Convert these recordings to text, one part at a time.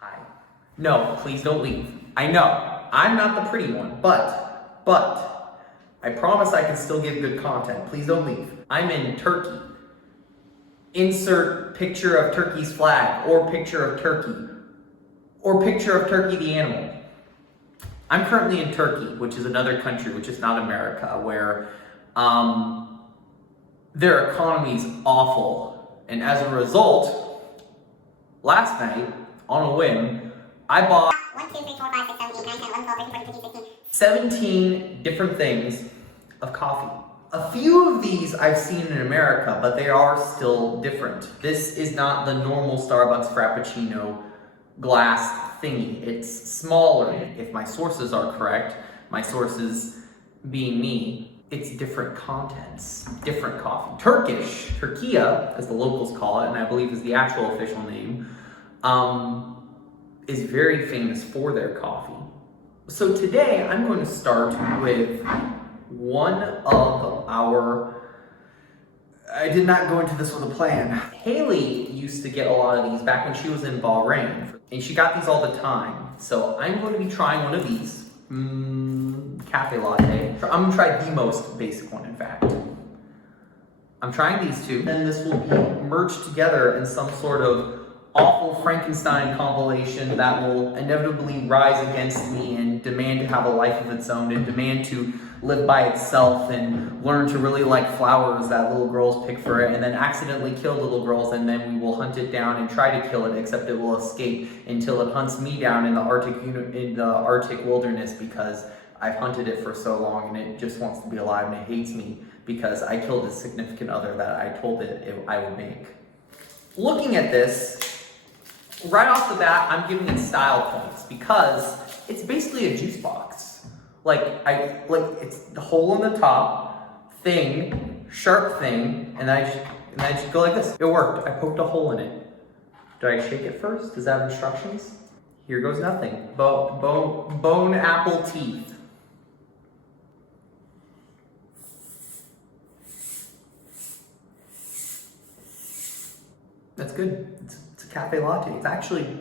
Hi. No, please don't leave. I know, I'm not the pretty one, but, I promise I can still give good content. Please don't leave. I'm in Turkey. Insert picture of Turkey's flag, or picture of Turkey, or picture of Turkey the animal. I'm currently in Turkey, which is another country, which is not America, where their economy is awful. And as a result, last night, on a whim, I bought 17 different things of coffee. A few of these I've seen in America, but they are still different. This is not the normal Starbucks Frappuccino glass thingy. It's smaller. If my sources are correct, my sources being me, it's different contents, different coffee. Turkiya, as the locals call it, and I believe is the actual official name, is very famous for their coffee. So today I'm going to start with one of our, I did not go into this with a plan. Haley used to get a lot of these back when she was in Bahrain, and she got these all the time. So I'm going to be trying one of these, cafe latte. I'm going to try the most basic one, in fact. I'm trying these two, and this will be merged together in some sort of awful Frankenstein compilation that will inevitably rise against me and demand to have a life of its own and demand to live by itself and learn to really like flowers that little girls pick for it and then accidentally kill little girls, and then we will hunt it down and try to kill it, except it will escape until it hunts me down in the Arctic wilderness because I've hunted it for so long and it just wants to be alive and it hates me because I killed its significant other that I told it I would make. Looking at this, right off the bat, I'm giving it style points because it's basically a juice box. It's the hole in the top, thing, sharp thing, and I just go like this. It worked. I poked a hole in it. Do I shake it first? Does that have instructions? Here goes nothing. Bone apple teeth. That's good. It's a cafe latte. It's actually,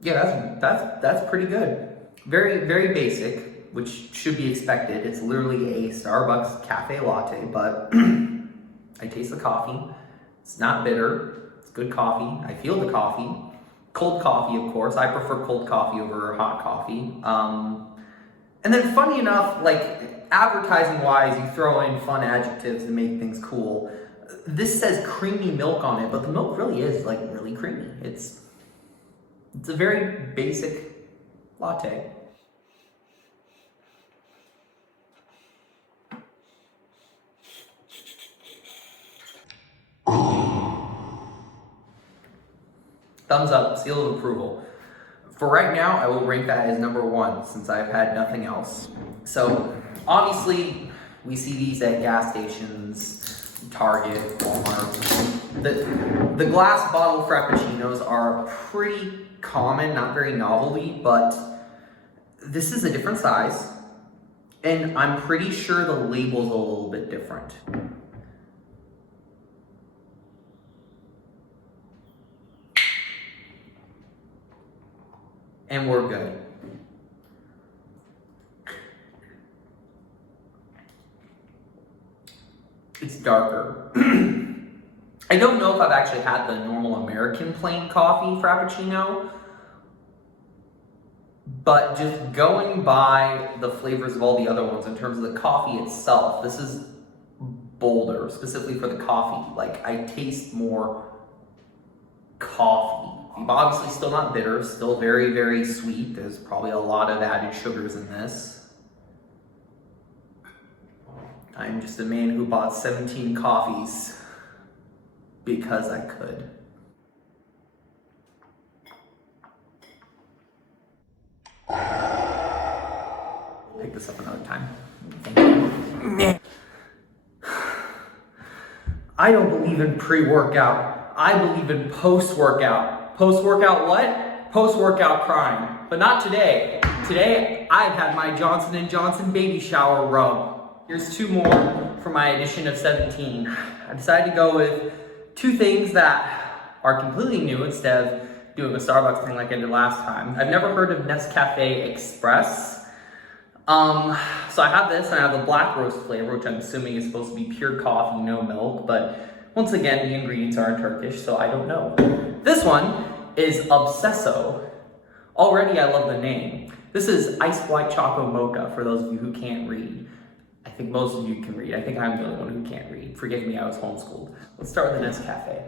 yeah, that's pretty good. Very, very basic, which should be expected. It's literally a Starbucks cafe latte, but I taste the coffee. It's not bitter. It's good coffee. I feel the coffee. Cold coffee, of course. I prefer cold coffee over hot coffee. And then funny enough, like advertising-wise, you throw in fun adjectives to make things cool. This says creamy milk on it, but the milk really is like really creamy. It's a very basic latte. Thumbs up, seal of approval. For right now, I will rank that as number one since I've had nothing else. So obviously, we see these at gas stations, Target, Walmart. The glass bottle Frappuccinos are pretty common, not very novelty, but this is a different size, and I'm pretty sure the label's a little bit different. And we're good. It's darker. I don't know if I've actually had the normal American plain coffee Frappuccino, but just going by the flavors of all the other ones in terms of the coffee itself, this is bolder, specifically for the coffee. Like, I taste more coffee. Obviously still not bitter, still very, very sweet. There's probably a lot of added sugars in this. I'm just a man who bought 17 coffees because I could. Pick this up another time. Thank you. I don't believe in pre-workout. I believe in post-workout. Post-workout what? Post-workout crying. But not today. Today, I've had my Johnson & Johnson baby shower rub. Here's two more for my edition of 17. I decided to go with two things that are completely new instead of doing a Starbucks thing like I did last time. I've never heard of Nescafe Express. So I have this, and I have the black roast flavor, which I'm assuming is supposed to be pure coffee, no milk, but once again, the ingredients are in Turkish, so I don't know. This one is Obsesso. Already I love the name. This is iced white chocolate mocha, for those of you who can't read. I think most of you can read. I think I'm the only one who can't read. Forgive me, I was homeschooled. Let's start with the Nescafe.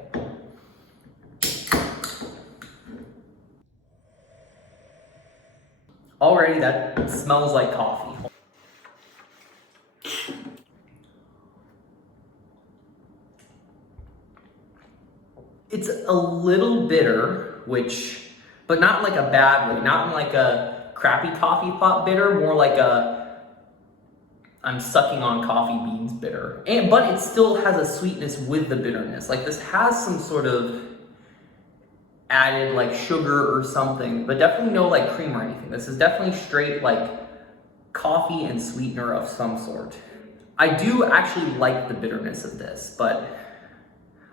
Already that smells like coffee. It's a little bitter, but not like a bad way, not in like a crappy coffee pot bitter, more like I'm sucking on coffee beans bitter. But it still has a sweetness with the bitterness. Like this has some sort of added like sugar or something, but definitely no like cream or anything. This is definitely straight like coffee and sweetener of some sort. I do actually like the bitterness of this, but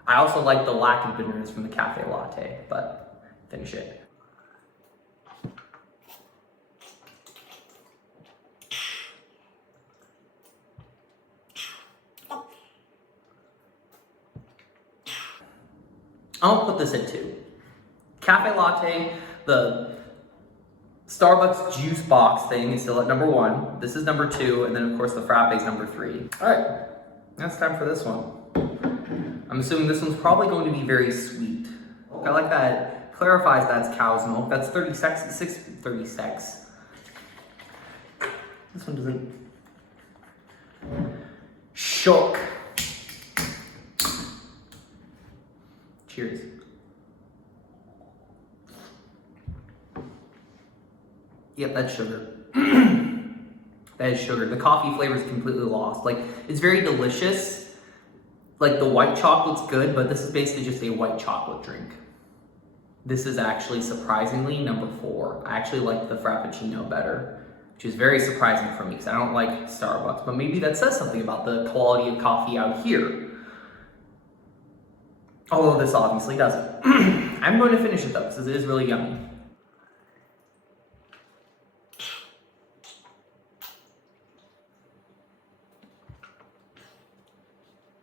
I also like the lack of bitterness from the cafe latte, but finish it. I'll put this at 2. Cafe latte, the Starbucks juice box thing is still at number 1. This is number 2, and then of course the frappe is number 3. All right, that's time for this one. I'm assuming this one's probably going to be very sweet. I like that. Clarifies that's cow's milk. That's 36. This one doesn't. Shook. Cheers. Yep, that's sugar. That is sugar. The coffee flavor is completely lost. Like, it's very delicious. Like, the white chocolate's good, but this is basically just a white chocolate drink. This is actually, surprisingly, number 4. I actually like the Frappuccino better, which is very surprising for me because I don't like Starbucks, but maybe that says something about the quality of coffee out here. Although this obviously doesn't. I'm going to finish it though, because it is really yummy.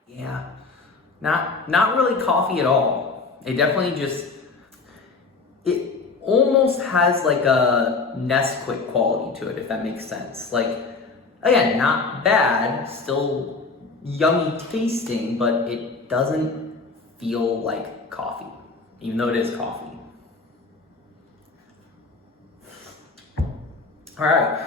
Yeah, not really coffee at all. It definitely it almost has like a Nesquik quality to it, if that makes sense. Like, again, not bad, still yummy tasting, but it doesn't feel like coffee, even though it is coffee. All right,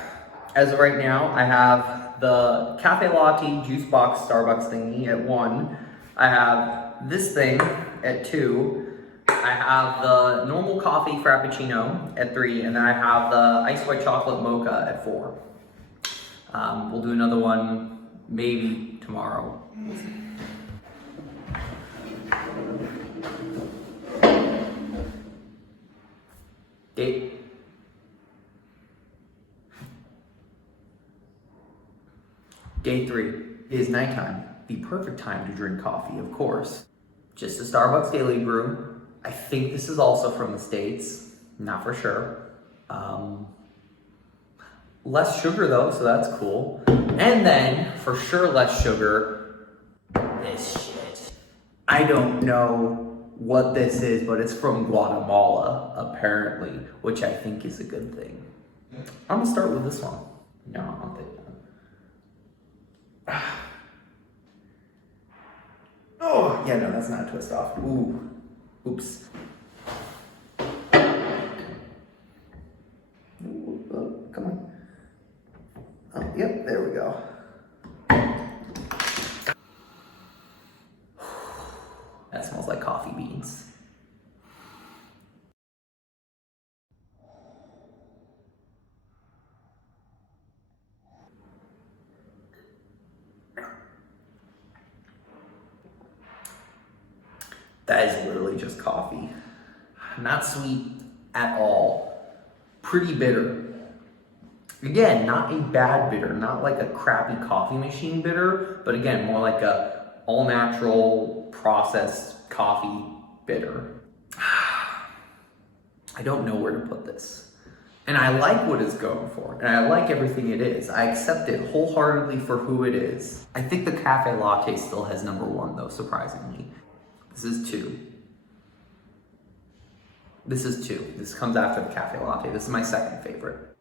as of right now, I have the cafe latte juice box Starbucks thingy at 1. I have this thing at 2. I have the normal coffee Frappuccino at 3, and then I have the iced white chocolate mocha at 4. We'll do another one maybe tomorrow. We'll see. Day 3 is nighttime. The perfect time to drink coffee, of course. Just a Starbucks daily brew. I think this is also from the States, not for sure. Less sugar though, so that's cool. And then, for sure less sugar, this shit. I don't know what this is, but it's from Guatemala, apparently, which I think is a good thing. I'm gonna start with this one. No, I'll take that. Oh, yeah, no, that's not a twist off. Ooh, oops. Ooh, come on. Oh, yep, there we go. That smells like coffee beans. That is literally just coffee. Not sweet at all. Pretty bitter. Again, not a bad bitter, not like a crappy coffee machine bitter, but again, more like a all-natural processed coffee bitter. I don't know where to put this. And I like what it's going for, and I like everything it is. I accept it wholeheartedly for who it is. I think the cafe latte still has number one though, surprisingly. This is two. This is two. This comes after the cafe latte. This is my second favorite.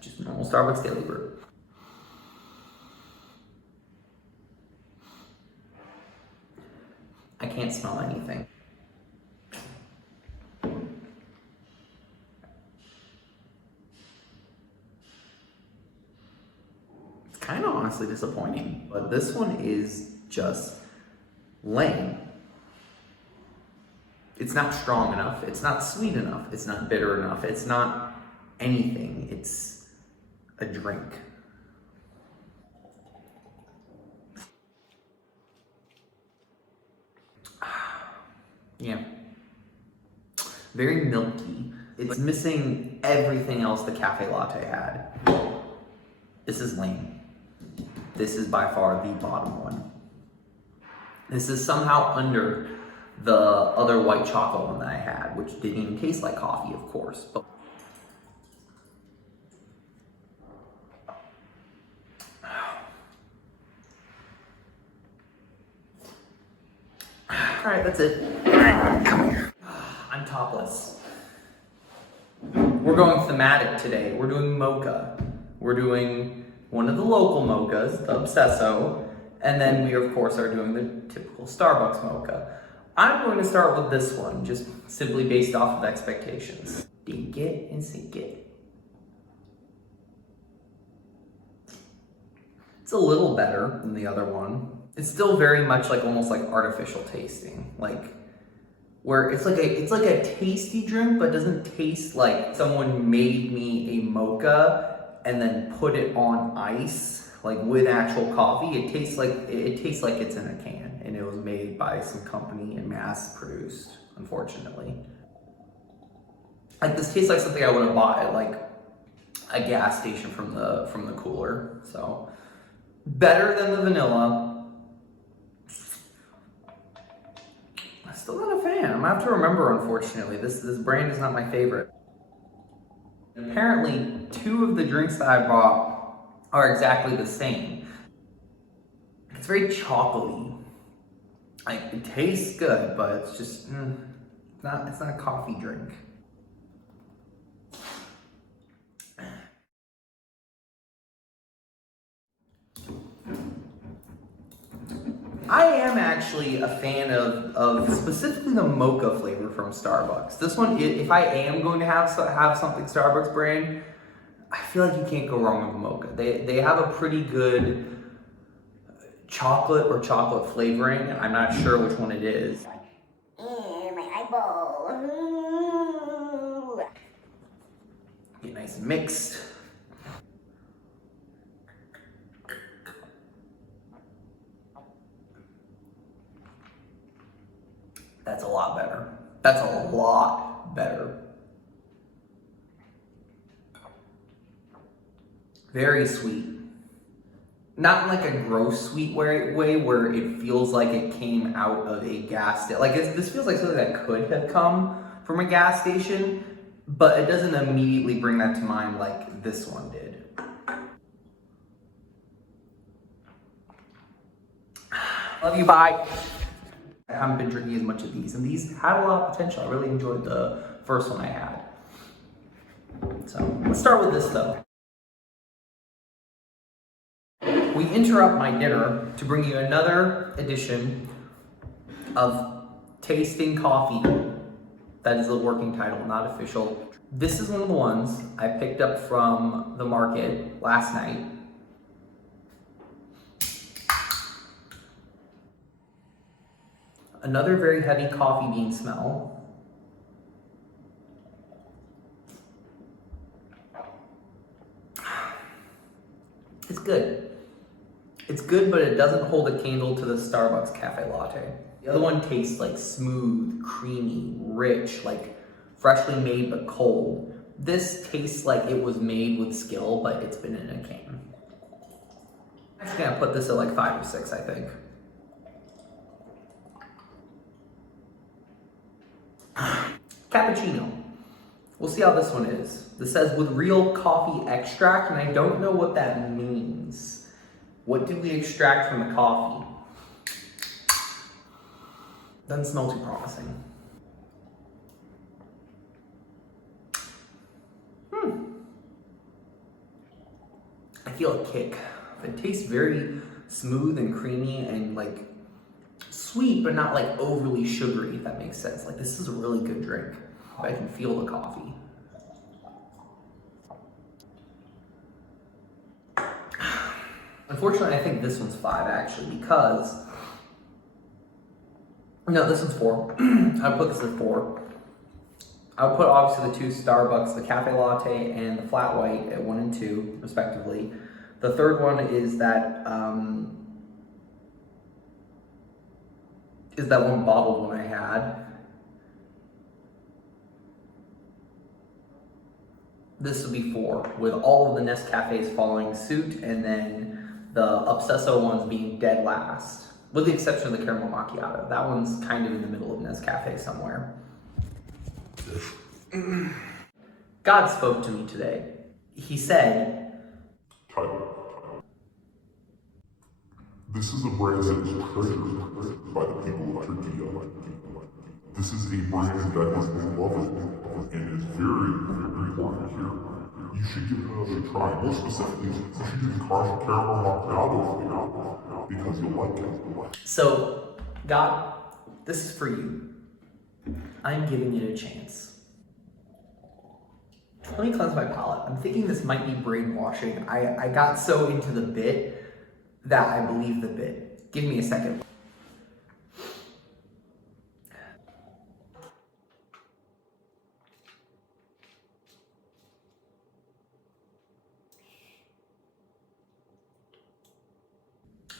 Just normal Starbucks Daily Brew. I can't smell anything. It's kind of honestly disappointing, but this one is just lame. It's not strong enough, it's not sweet enough, it's not bitter enough, it's not anything, it's a drink. Yeah. Very milky. It's missing everything else the cafe latte had. This is lame. This is by far the bottom one. This is somehow under the other white chocolate one that I had, which didn't even taste like coffee, of course. But all right, that's it. Come here. I'm topless. We're going thematic today. We're doing mocha. We're doing one of the local mochas, the Obsesso, and then we of course are doing the typical Starbucks mocha. I'm going to start with this one, just simply based off of expectations. Dink it and sink it. It's a little better than the other one. It's still very much like almost like artificial tasting, like where it's like a tasty drink, but doesn't taste like someone made me a mocha and then put it on ice, like with actual coffee. It tastes like it's in a can and it was made by some company and mass produced, unfortunately. Like this tastes like something I would have bought at like a gas station from the cooler. So better than the vanilla. Still not a fan. I'm gonna have to remember, unfortunately. This brand is not my favorite. Apparently, two of the drinks that I bought are exactly the same. It's very chocolatey. Like, it tastes good, but it's just, it's not a coffee drink. I am actually a fan of specifically the mocha flavor from Starbucks. This one, if I am going to have something Starbucks brand, I feel like you can't go wrong with mocha. They have a pretty good chocolate or chocolate flavoring. I'm not sure which one it is. My eyeball. Get nice and mixed. That's a lot better. That's a lot better. Very sweet. Not in like a gross sweet way where it feels like it came out of a gas station. Like this feels like something that could have come from a gas station, but it doesn't immediately bring that to mind like this one did. Love you, bye. I haven't been drinking as much of these, and these had a lot of potential. I really enjoyed the first one I had. So let's start with this though. We interrupt my dinner to bring you another edition of Tasting Coffee. That is the working title, not official. This is one of the ones I picked up from the market last night. Another very heavy coffee bean smell. It's good. It's good, but it doesn't hold a candle to the Starbucks cafe latte. The other one tastes like smooth, creamy, rich, like freshly made but cold. This tastes like it was made with skill, but it's been in a can. I'm actually gonna put this at like 5 or 6, I think. Cappuccino. We'll see how this one is. This says with real coffee extract, and I don't know what that means. What do we extract from the coffee? Doesn't smell too promising. I feel a kick. It tastes very smooth and creamy and like sweet, but not like overly sugary, if that makes sense. Like this is a really good drink. I can feel the coffee. Unfortunately, I think this one's 5 actually, because no, this one's 4. I'll put this at 4. I'll put obviously the 2 Starbucks, the cafe latte and the flat white at 1 and 2, respectively. The third one is that one bottled one I had. This would be 4, with all of the Nescafes following suit, and then the Obsesso ones being dead last, with the exception of the caramel macchiato. That one's kind of in the middle of Nescafe somewhere. God spoke to me today. He said, Tyler, this is a brand that is treasured by the people of Turkey. This is a brand that is beloved and is very, very important here. You should give it another try. More specifically, you should do the caramel macchiato because you'll like it. so, God, this is for you. I'm giving it a chance. Let me cleanse my palate. I'm thinking this might be brainwashing. I got so into the bit that I believe the bit. Give me a second.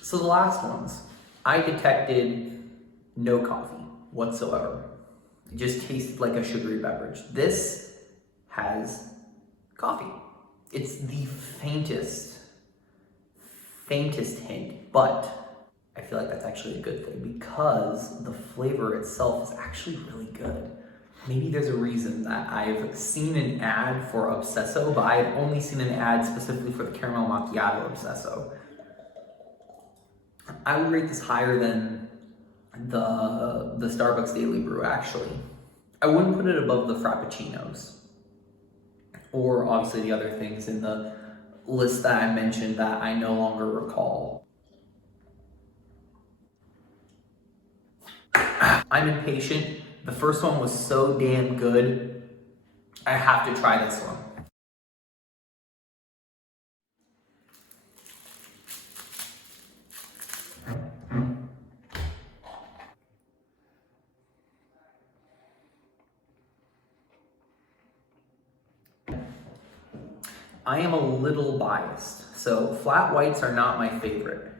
So the last ones, I detected no coffee whatsoever. It just tasted like a sugary beverage. This has coffee. It's the faintest hint, but I feel like that's actually a good thing because the flavor itself is actually really good. Maybe there's a reason that I've seen an ad for Obsesso, but I've only seen an ad specifically for the caramel macchiato Obsesso. I would rate this higher than the Starbucks Daily Brew, actually. I wouldn't put it above the Frappuccinos, or obviously the other things in the list that I mentioned that I no longer recall. I'm impatient. The first one was so damn good. I have to try this one. I am a little biased, so flat whites are not my favorite.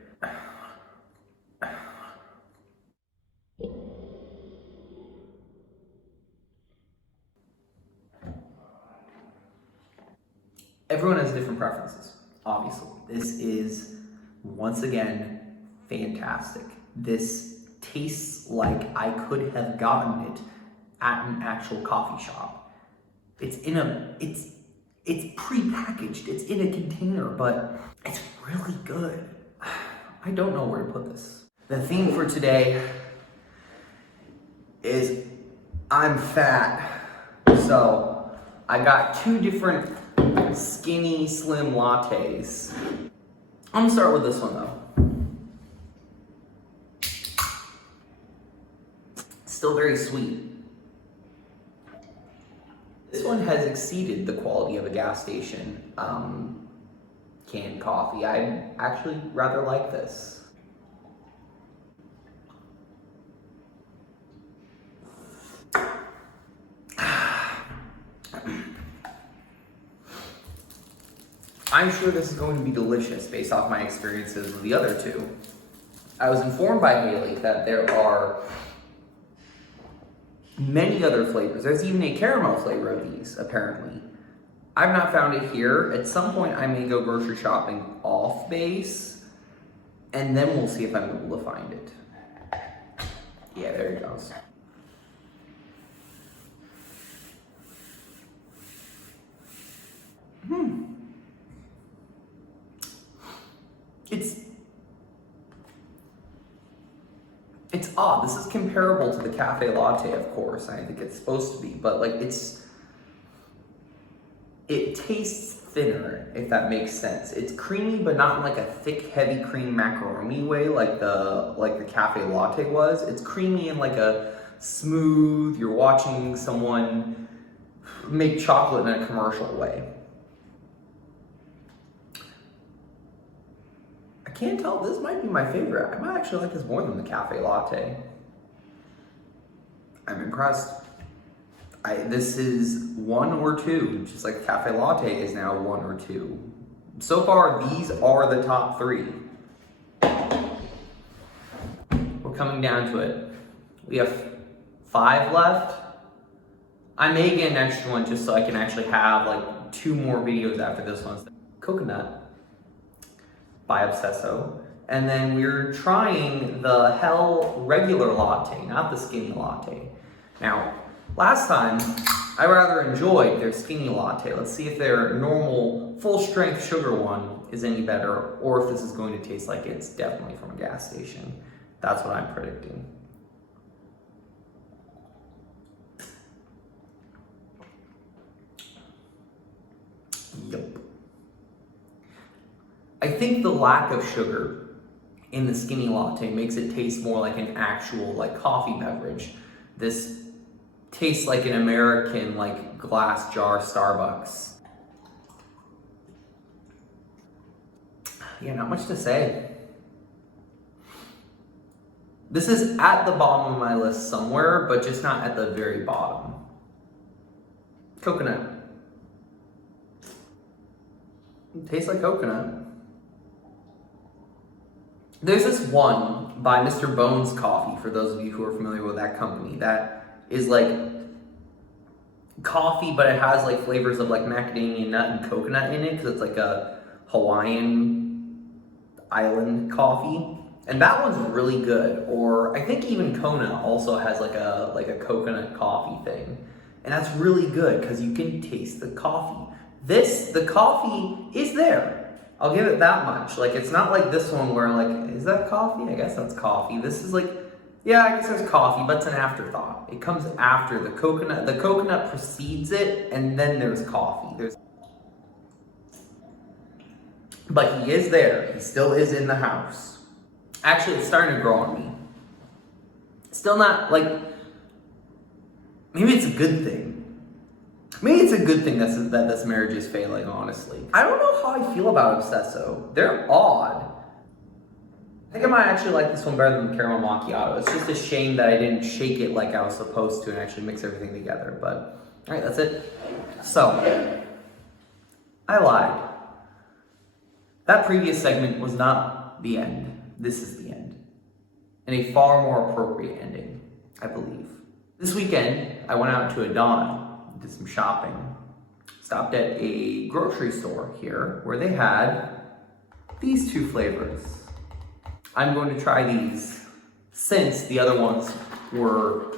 Everyone has different preferences, obviously. This is, once again, fantastic. This tastes like I could have gotten it at an actual coffee shop. It's pre-packaged, it's in a container, but it's really good. I don't know where to put this. The theme for today is I'm fat. So I got 2 different skinny, slim lattes. I'm gonna start with this one though. Still very sweet. This one has exceeded the quality of a gas station canned coffee. I actually rather like this. I'm sure this is going to be delicious based off my experiences with the other 2. I was informed by Haley that there are many other flavors. There's even a caramel flavor of these, apparently. I've not found it here. At some point, I may go grocery shopping off base and then we'll see if I'm able to find it. Yeah, there it goes. It's odd. This is comparable to the cafe latte, of course. I think it's supposed to be, but like it tastes thinner, if that makes sense. It's creamy, but not in like a thick, heavy cream macaroni way like the cafe latte was. It's creamy in like a smooth, you're watching someone make chocolate in a commercial way. I can't tell, this might be my favorite. I might actually like this more than the cafe latte. I'm impressed. This is 1 or 2, just like cafe latte is now 1 or 2. So far, these are the top 3. We're coming down to it. We have 5 left. I may get an extra one just so I can actually have like 2 more videos after this one. Coconut by Obsesso. And then we're trying the Hell regular latte, not the skinny latte. Now, last time, I rather enjoyed their skinny latte. Let's see if their normal full strength sugar one is any better, or if this is going to taste like it's definitely from a gas station. That's what I'm predicting. Yep. I think the lack of sugar in the skinny latte makes it taste more like an actual like coffee beverage. This tastes like an American like glass jar Starbucks. Yeah, not much to say. This is at the bottom of my list somewhere, but just not at the very bottom. Coconut. It tastes like coconut. There's this one by Mr. Bones Coffee, for those of you who are familiar with that company, that is like coffee, but it has like flavors of like macadamia nut and coconut in it, because it's like a Hawaiian island coffee. And that one's really good. Or I think even Kona also has like a coconut coffee thing. And that's really good because you can taste the coffee. The coffee is there. I'll give it that much. Like, it's not like this one where like, is that coffee? I guess that's coffee. This is like, yeah, I guess there's coffee, but it's an afterthought. It comes after the coconut. The coconut precedes it, and then there's coffee. But he is there. He still is in the house. Actually, it's starting to grow on me. Still not like, maybe it's a good thing. Maybe it's a good thing that this marriage is failing, honestly. I don't know how I feel about Obsesso. They're odd. I think I might actually like this one better than the caramel macchiato. It's just a shame that I didn't shake it like I was supposed to and actually mix everything together. But, all right, that's it. So, I lied. That previous segment was not the end. This is the end. And a far more appropriate ending, I believe. This weekend, I went out to Adana. Did some shopping, stopped at a grocery store here where they had these 2 flavors. I'm going to try these since the other ones were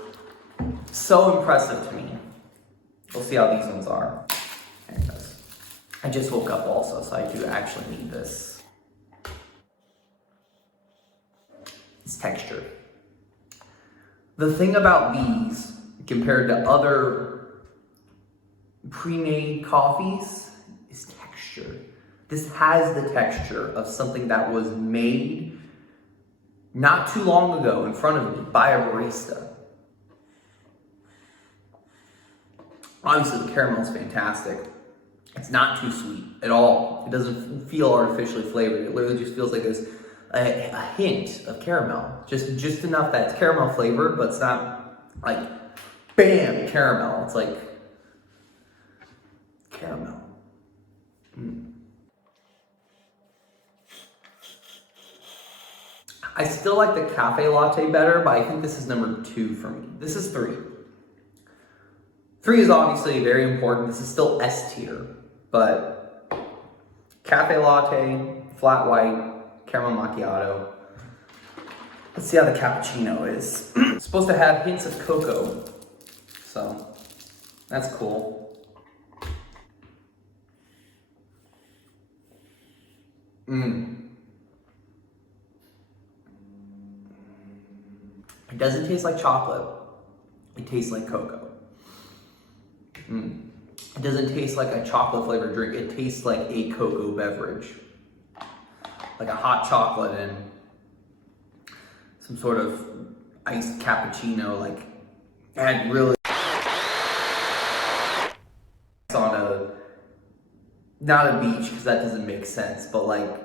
so impressive to me. We'll see how these ones are. Anyways, I just woke up also, so I do actually need this. It's texture. The thing about these compared to other pre-made coffees is texture. This has the texture of something that was made not too long ago in front of me by a barista. Obviously the caramel is fantastic. It's not too sweet at all. It doesn't feel artificially flavored. It literally just feels like there's a hint of caramel. Just enough that it's caramel flavored, but it's not like bam, caramel. It's like caramel. I still like the cafe latte better, but I think this is number 2 for me. This is 3. 3 is obviously very important. This is still S tier, but cafe latte, flat white, caramel macchiato. Let's see how the cappuccino is. It's supposed to have hints of cocoa, so that's cool. It doesn't taste like chocolate. It tastes like cocoa. It doesn't taste like a chocolate flavored drink. It tastes like a cocoa beverage. Like a hot chocolate and some sort of iced cappuccino. Like, and really on a, not a beach because that doesn't make sense, but like,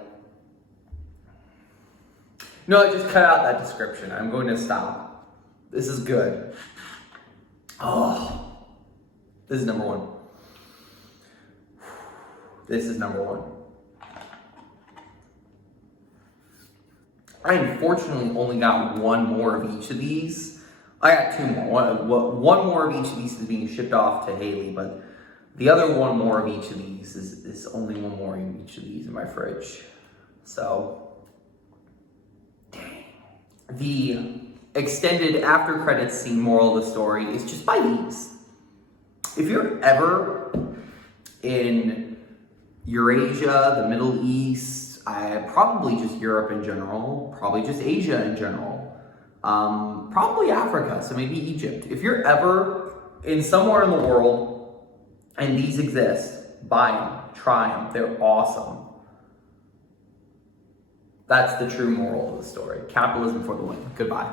no, I just cut out that description. I'm going to stop. This is good. Oh, this is number one. This is number one. I unfortunately only got one more of each of these. I got two more. One more of each of these is being shipped off to Haley, but the other one more of each of these is only one more of each of these in my fridge. So, dang. The extended after credits scene moral of the story is just buy these. If you're ever in Eurasia, the Middle East, probably just Europe in general, probably just Asia in general, probably Africa, so maybe Egypt. If you're ever in somewhere in the world and these exist, buy them, try them, they're awesome. That's the true moral of the story. Capitalism for the win. Goodbye.